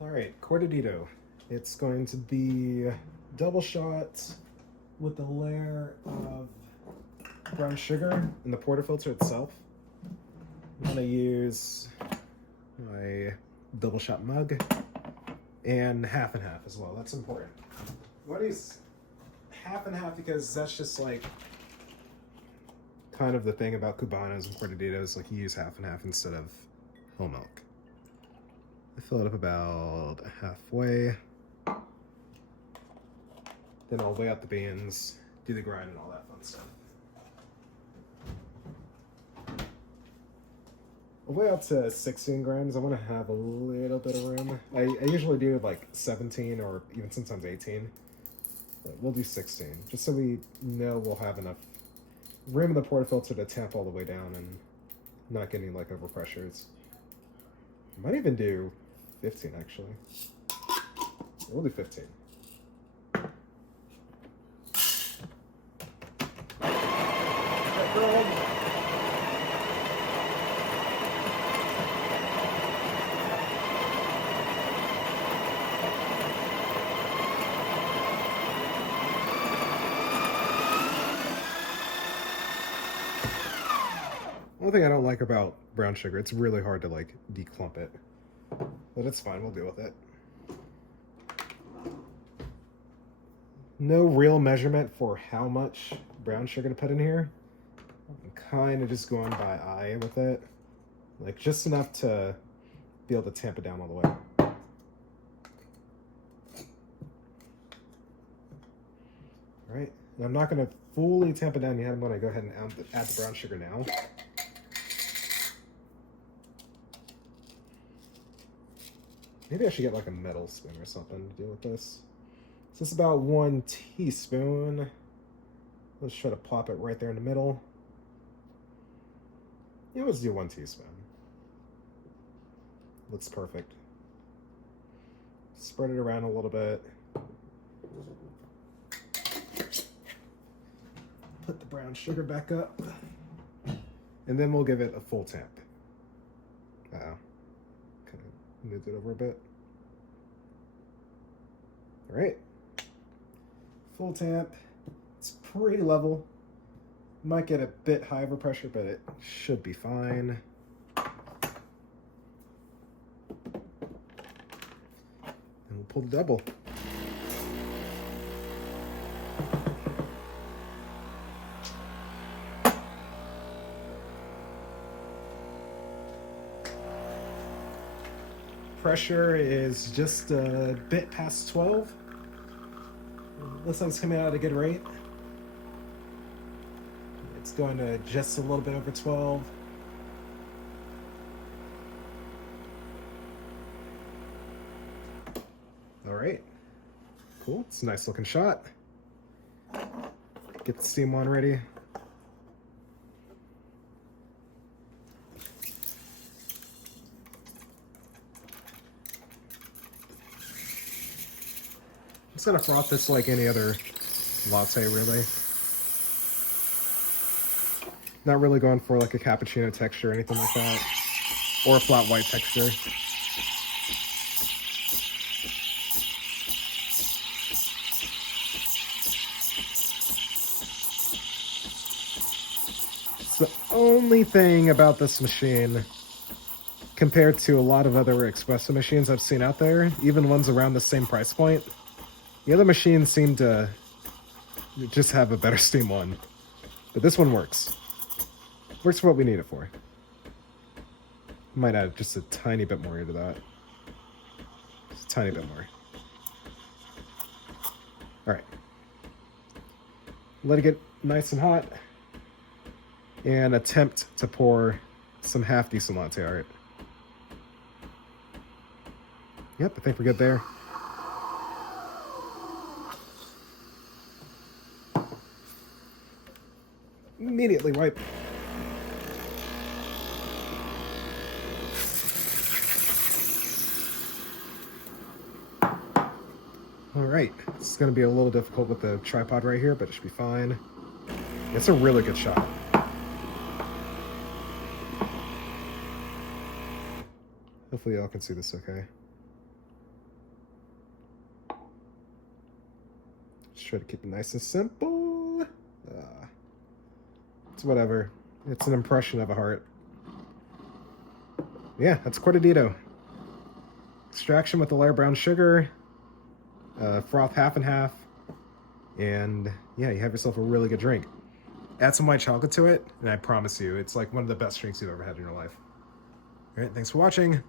All right, Cortadito. It's going to be double shot with a layer of brown sugar in the portafilter itself. I'm going to use my double shot mug and half as well. That's important. What is half and half? Because that's just like kind of the thing about Cubanos and Cortaditos. Like you use half and half instead of whole milk. I fill it up about halfway. Then I'll weigh out the beans, do the grind, and all that fun stuff. I'll weigh out to 16 grams. I want to have a little bit of room. I usually do like 17 or even sometimes 18. But we'll do 16, just so we know we'll have enough room in the portafilter to tamp all the way down and not get any like overpressures. I might even do 15 actually. We'll do 15. One thing I don't like about brown sugar, it's really hard to like declump it. But it's fine, we'll deal with it. No real measurement for how much brown sugar to put in here. I'm kind of just going by eye with it. Like just enough to be able to tamp it down all the way. All right, and I'm not gonna fully tamp it down yet. I'm gonna go ahead and add the brown sugar now. Maybe I should get like a metal spoon or something to deal with this. So it's about 1 teaspoon. Let's try to plop it right there in the middle. Yeah, let's do 1 teaspoon. Looks perfect. Spread it around a little bit. Put the brown sugar back up. And then we'll give it a full tamp. Moved it over a bit. All right, full tamp. It's pretty level. Might get a bit high overpressure, but it should be fine. And we'll pull the double. Pressure is just a bit past 12. Looks like it's coming out at a good rate. It's going to just a little bit over 12. All right, cool. It's a nice looking shot. Get the steam one ready. Just gonna froth this like any other latte, really. Not really going for like a cappuccino texture or anything like that, or a flat white texture. It's the only thing about this machine compared to a lot of other espresso machines I've seen out there, even ones around the same price point. The other machines seem to just have a better steam one, but this one works. Works for what we need it for. Might add just a tiny bit more into that. Just a tiny bit more. All right. Let it get nice and hot, and attempt to pour some half decent latte art. Yep, I think we're good there. Immediately wipe. All right, it's gonna be a little difficult with the tripod right here, but it should be fine. It's a really good shot. Hopefully y'all can see this okay. try to keep it nice and simple. It's whatever. It's an impression of a heart. Yeah, that's Cortadito. Extraction with the layer brown sugar, froth half and half, and yeah, you have yourself a really good drink. Add some white chocolate to it, and I promise you, it's like one of the best drinks you've ever had in your life. All right, thanks for watching.